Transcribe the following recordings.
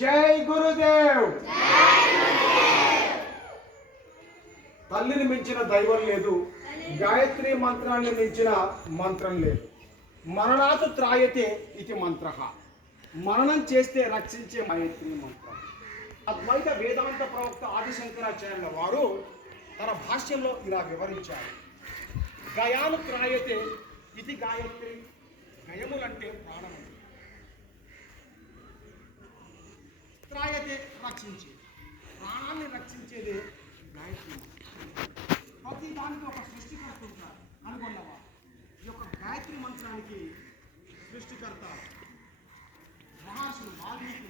జై గురుదేవ్. తల్లిని మించిన దైవం లేదు, గాయత్రి మంత్రాన్ని మించిన మంత్రం లేదు. మరణాతు త్రాయతే ఇది మంత్ర, మరణం చేస్తే రక్షించే గాయత్రి మంత్రం. అద్వైత వేదాంత ప్రవక్త ఆదిశంకరాచార్యుల వారు తన భాష్యంలో ఇలా వివరించారు. గయాను త్రాయతే ఇది గాయత్రి. గయములంటే ప్రాణము, త్రాయతే రక్షించే, ప్రాణాన్ని రక్షించేదే గాయత్రి. ప్రతి దానికి ఒక సృష్టికర్త ఉంటారు అనుకున్నవా. ఈ యొక్క గాయత్రి మంత్రానికి సృష్టికర్త మహర్షులు వాల్మీకి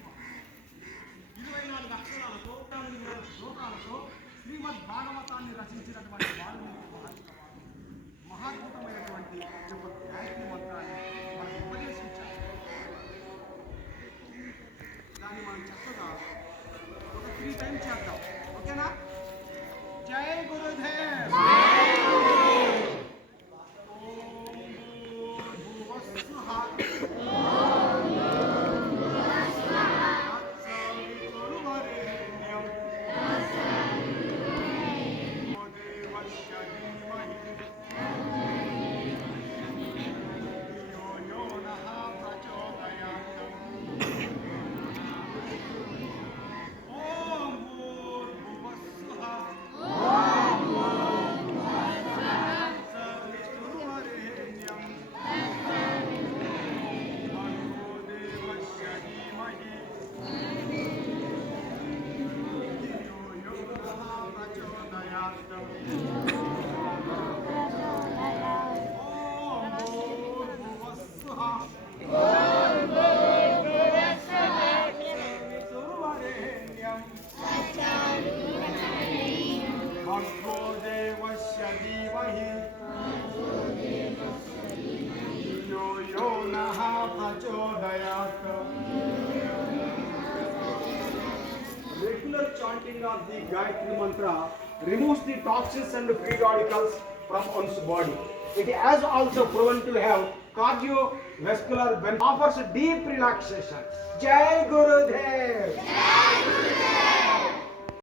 24 అక్షరాలతో 9 శ్లోకాలతో శ్రీమద్ భాగవతాన్ని రచించినటువంటి వాల్మీకి మహర్షుల వారు మహాద్భుతమైనటువంటి ఈ యొక్క గాయత్రి మంత్రాన్ని మనకు ఉపదేశించారు. దాన్ని మనం చక్కగా ఒక 3 టైమ్స్ చేద్దాం, ఓకేనా? జై Gurudev. Regular chanting of the Gayatri mantra removes the toxins and free radicals from one's body. It has also proven to have cardiovascular benefits, offers deep relaxation. Jai Gurudev. Jai Gurudev.